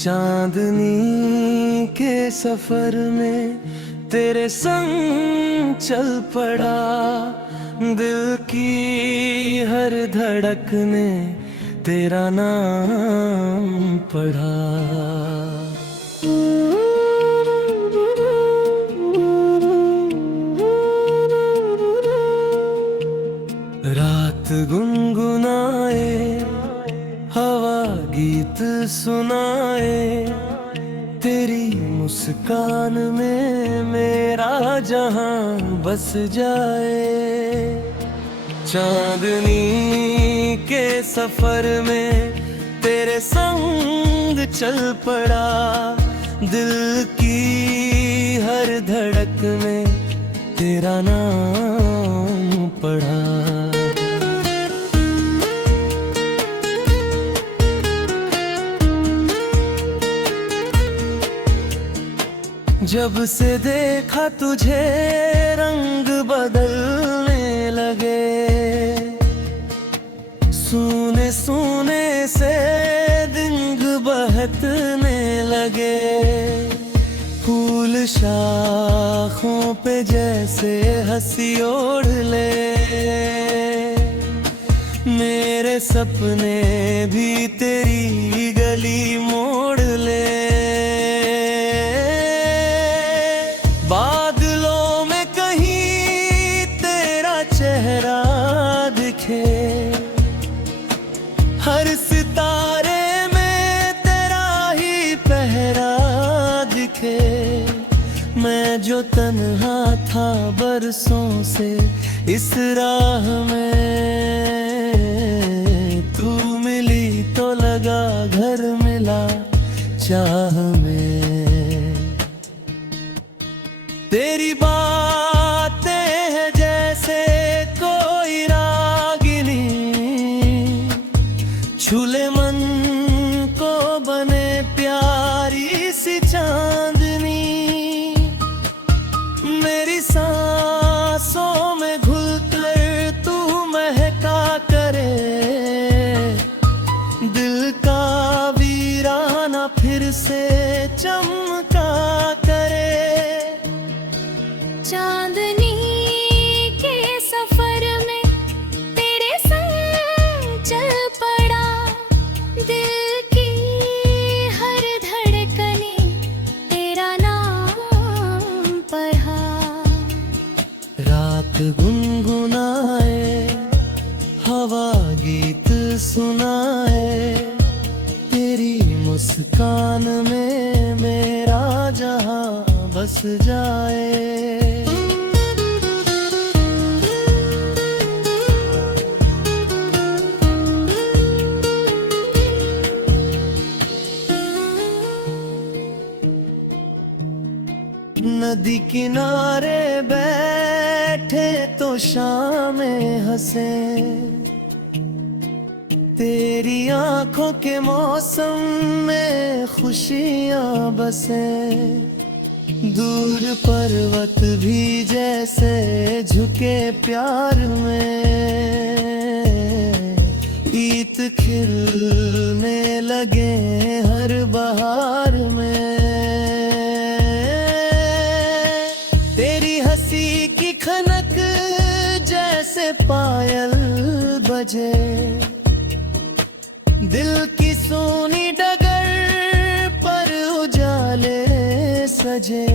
चांदनी के सफर में तेरे संग चल पड़ा, दिल की हर धड़क ने तेरा नाम पढ़ा। रात गुनगुनाए, हवा गीत सुनाए, तेरी मुस्कान में मेरा जहां बस जाए। चांदनी के सफर में तेरे संग चल पड़ा, दिल की हर धड़क में तेरा नाम पढ़ा। जब से देखा तुझे रंग बदलने लगे, सूने सूने से दिन बहकने लगे। फूल शाखों पे जैसे हंसी ओढ़ ले, मेरे सपने भी तेरी गली मोड़ ले। बादलों में कहीं तेरा चेहरा दिखे, हर सितारे में तेरा ही पहरा दिखे। मैं जो तन्हा था बरसों से इस राह में, तू मिली तो लगा घर मिला चाह में। तेरी बातें हैं जैसे कोई रागिनी, छूले मन को बने प्यारी सी चांदनी। मेरी सांसों में घुलकर तू महका करे, दिल का वीराना फिर से चमका करे। चांदनी के सफर में तेरे संग चल पड़ा, दिल की हर धड़कने तेरा नाम पढ़ा। रात गुनगुनाए, हवा गीत सुनाए, तेरी मुस्कान में मेरा जहां बस जाए। नदी किनारे बैठे तो शामें हंसे, तेरी आंखों के मौसम में खुशियां बसे। दूर पर्वत भी जैसे झुके प्यार में, गीत खिलने लगे हर बहार में। तेरी हंसी की खनक जैसे पायल बजे, दिल की सोनी डगर पर उजाले सजे।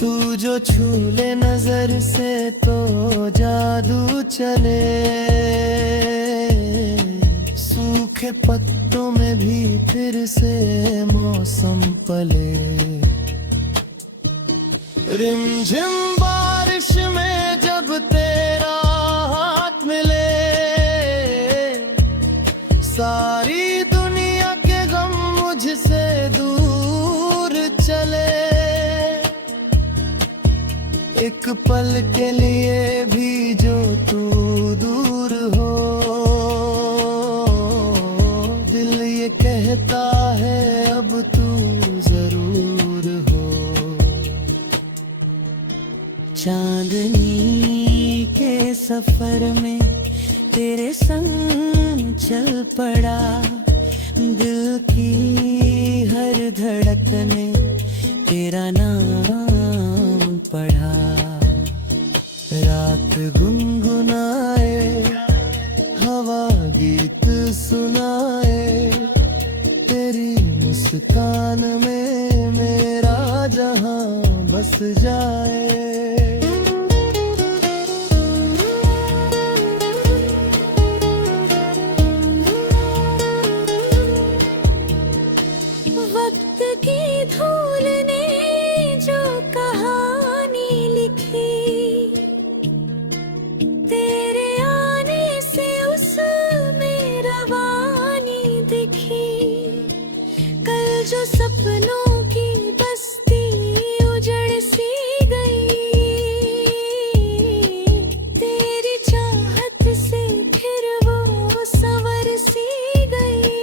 तू जो छूले नजर से तो जादू चले, सूखे पत्तों में भी फिर से मौसम पले। रिमझिम बारिश में जब तेरा हाथ मिले, सारी दुनिया के गम मुझसे दूर चले। एक पल के लिए भी जो तू दूर हो, दिल ये कहता है अब तू जरूर हो। चांदनी के सफर में तेरे संग चल पड़ा, दिल की बस जाए। वक्त की धूल ने जो कहानी लिखी, तेरे आने से उसमें रवानी दिखी। कल जो सपनों की बस्ती उजड़ सी गई, तेरी चाहत से फिर वो संवर सी गई।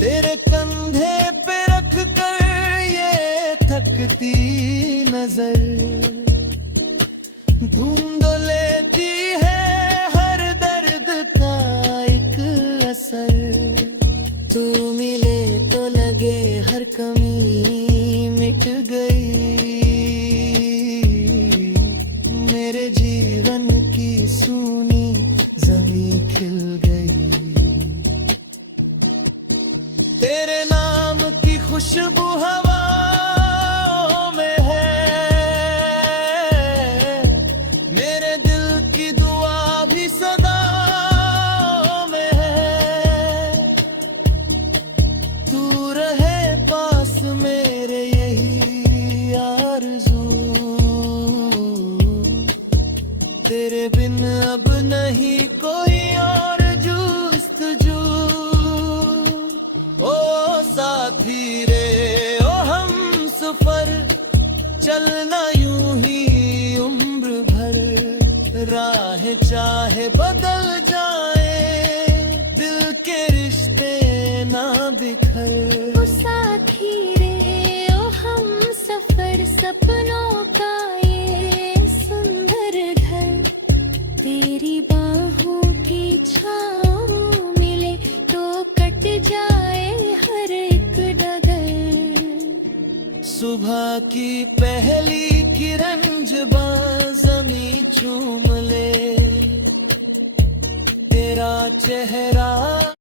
तेरे कंधे पे रख कर ये थकती नजर ढूंढ लेती है हर दर्द का एक असर। तू मिले तो लगे हर कमी मिट गई, मेरे जीवन की सूनी जमीन खिल गई। तेरे नाम की खुशबू हवाओं में है, मेरे दिल की दुआ भी सदाओं में है। तू रहे पास मेरे यही आरज़ू, तेरे बिन अब नहीं कोई और जुस्तजू। ओ साथी रे ओ हम सफर, चलना यूं ही उम्र भर। राह चाहे बदल जाए, दिल के रिश्ते ना बिखर। ओ साथी रे ओ हम सफर, सपनों का ये सुंदर घर। तेरी बाहों की छाँव मिले तो कट जाए हर एक डगर। सुबह की पहली किरण जब ज़मीं चूम ले, तेरा चेहरा